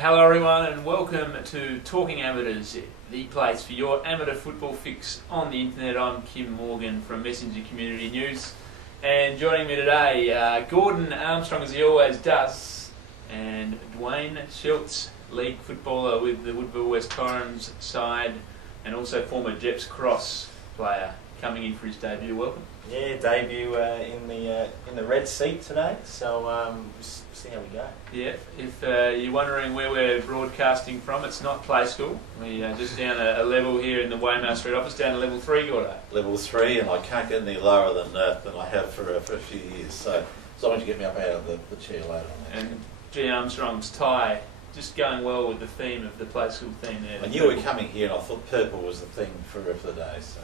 Hello everyone and welcome to Talking Amateurs, the place for your amateur football fix on the internet. I'm Kym Morgan from Messenger Community News, and joining me today, Gordon Armstrong, as he always does, and Duane Schultz, league footballer with the Woodville West Torrens side, and also former Jeps Cross player, coming in for his debut. Welcome. Yeah, debut in the red seat today, so we'll see how we go. Yeah, if you're wondering where we're broadcasting from, it's not Play School. We're just down a level here in the Weymouth Street office, down to level 3, Gordo. Level 3, and I can't get any lower than I have for a few years, so as long as you get me up out of the chair later on. And G. Armstrong's tie, just going well with the theme of the Play School theme there. I knew we were coming here and I thought purple was the thing for the day, so.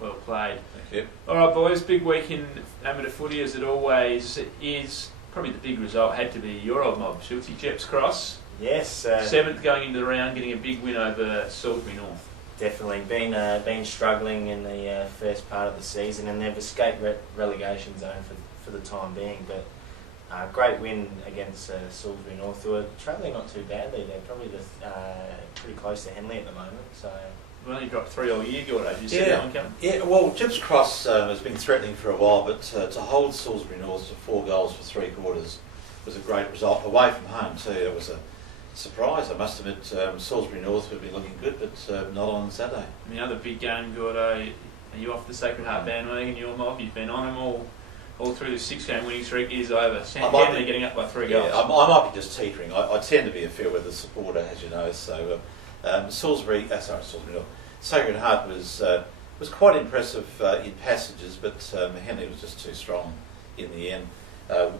Well played. Thank you. Alright boys, big week in amateur footy as it always is. Probably the big result had to be your old mob, Schultz, Jeps Cross. Yes. 7th going into the round, getting a big win over Salisbury North. Definitely. Been struggling in the first part of the season, and they've escaped relegation zone for the time being. But great win against Salisbury North, who are travelling not too badly. They're probably pretty close to Henley at the moment. So. We've only dropped 3 all year, Gordo. Did you see that one coming? Yeah, well, Jeps Cross has been threatening for a while, but to hold Salisbury North to 4 goals for 3 quarters was a great result. Away from home too, it was a surprise. I must admit, Salisbury North would be looking good, but not on Saturday. And the other big game, Gordo, are you off the Sacred Heart bandwagon? Your mob, you've been on them all through the 6-game winning streak is over. Henley getting up by 3 goals. Yeah, I might be just teetering. I tend to be a fair weather supporter, as you know, so Salisbury North. Sacred Heart was quite impressive in passages, but Henley was just too strong in the end.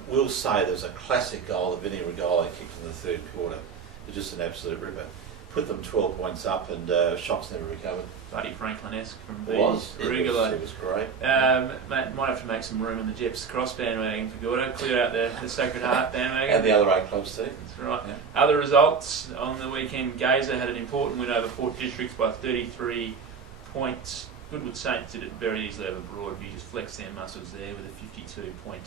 We'll say there was a classic goal that Vinny Regalo kicked in the 3rd quarter. It was just an absolute ripper. Put them 12 points up, and Shops never recovered. Buddy Franklin-esque from Regalo. It was great. Might have to make some room in the Jeps Cross bandwagon for Gordo. Clear out the Sacred Heart bandwagon. And the other 8 clubs too. That's right. Yeah. Other results on the weekend, Gazer had an important win over Port Districts by 33 points. Goodwood Saints did it very easily over Broadview, just flexed their muscles there with a 52-point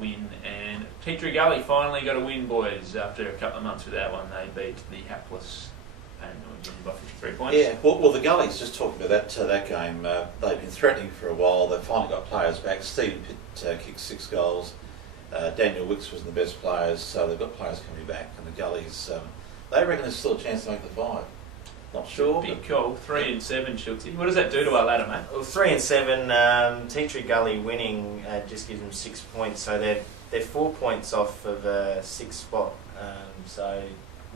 win. And Tea Tree Gully finally got a win, boys, after a couple of months without one. They beat the hapless by 53 points. Yeah, well the Gullies, just talking about that game, they've been threatening for a while. They've finally got players back. Stephen Pitt kicked 6 goals. Daniel Wicks was the best players, so they've got players coming back. And the Gullies, they reckon there's still a chance to make the 5. Not sure. Big call. 3 and 7, Schultz. What does that do to our ladder, mate? Well, 3 and 7. Tea Tree Gully winning just gives them 6 points, so they're 4 points off of a 6th spot. So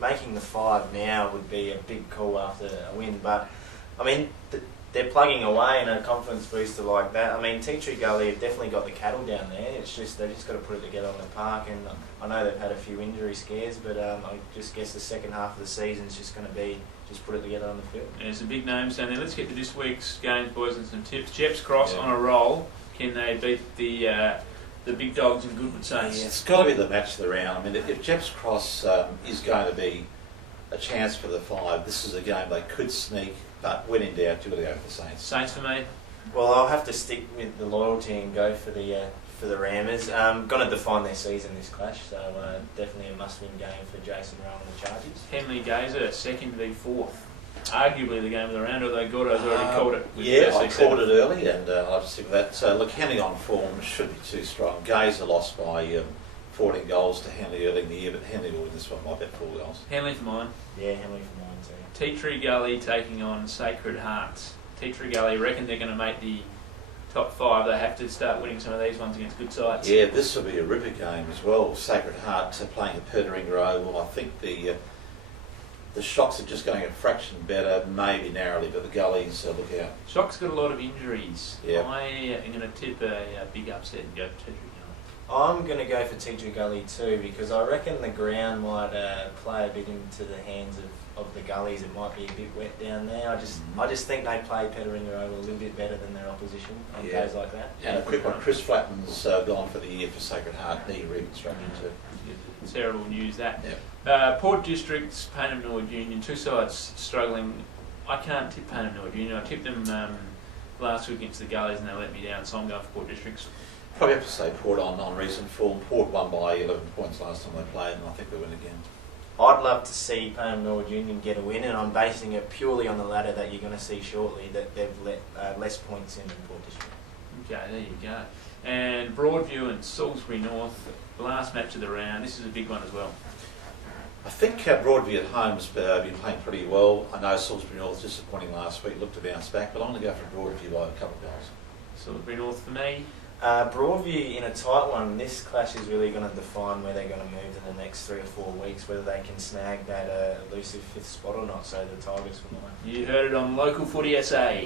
making the 5 now would be a big call after a win. But I mean, they're plugging away in a confidence booster like that. I mean, Tea Tree Gully have definitely got the cattle down there. It's just they've just got to put it together on the park. And I know they've had a few injury scares, but I just guess the second half of the season is just going to be just put it together on the field. There's some big names down there. Let's get to this week's games, boys, and some tips. Jeps Cross on a roll. Can they beat the big dogs in Goodwood Saints? Yeah, it's got to be the match of the round. I mean, if Jeps Cross is going to be a chance for the 5, this is a game they could sneak, but when in doubt, you've got to go for the Saints. Saints for me. Well, I'll have to stick with the loyalty and go for the Rammers. Going to define their season this clash, so definitely a must-win game for Jason Rowe and the Chargers. Henley Gazer, 2nd v 4th. Arguably the game of the round, although Gordo's already called it. Yeah, I called it early, and I'll have to stick with that. So, look, Henley on form should be too strong. Gazer lost by 14 goals to Henley early in the year, but Henley will win this one by about 4 goals. Henley for mine. Yeah, Henley for mine too. Tea Tree Gully taking on Sacred Heart. Tea Tree Gully reckon they're going to make the top 5. They have to start winning some of these ones against good sides. Yeah, this will be a ripper game as well. Sacred Heart playing at Pertering Row. Well, I think the Shocks are just going a fraction better, maybe narrowly, but the Gullies, look out. Shock's got a lot of injuries. Yeah. I am going to tip a big upset and go for Tea Tree Gully. I'm going to go for Tea Tree Gully too, because I reckon the ground might play a bit into the hands of the Gullies. It might be a bit wet down there. I just think they play Pertering Row a little bit better than their opposition on days like that. And a quick one, Chris Flatton's gone for the year for Sacred Heart, knee reconstruction too. Terrible news that. Yep. Port Districts, Paynham Norwood Union, 2 sides struggling. I can't tip Paynham Norwood Union. I tipped them last week against the Gullies and they let me down, so I'm going for Port Districts. Probably have to say Port on recent form. Port won by 11 points last time they played, and I think they win again. I'd love to see Palm Norwood Union get a win, and I'm basing it purely on the ladder that you're going to see shortly, that they've let less points in than Port District. Okay, there you go. And Broadview and Salisbury North, last match of the round. This is a big one as well. I think Broadview at home has been playing pretty well. I know Salisbury North was disappointing last week, looked to bounce back, but I'm going to go for Broadview by a couple of goals. Salisbury North for me. Broadview in a tight one. This clash is really going to define where they're going to move in the next 3 or 4 weeks, whether they can snag that elusive 5th spot or not. So the Tigers for mine. You heard it on Local Footy SA.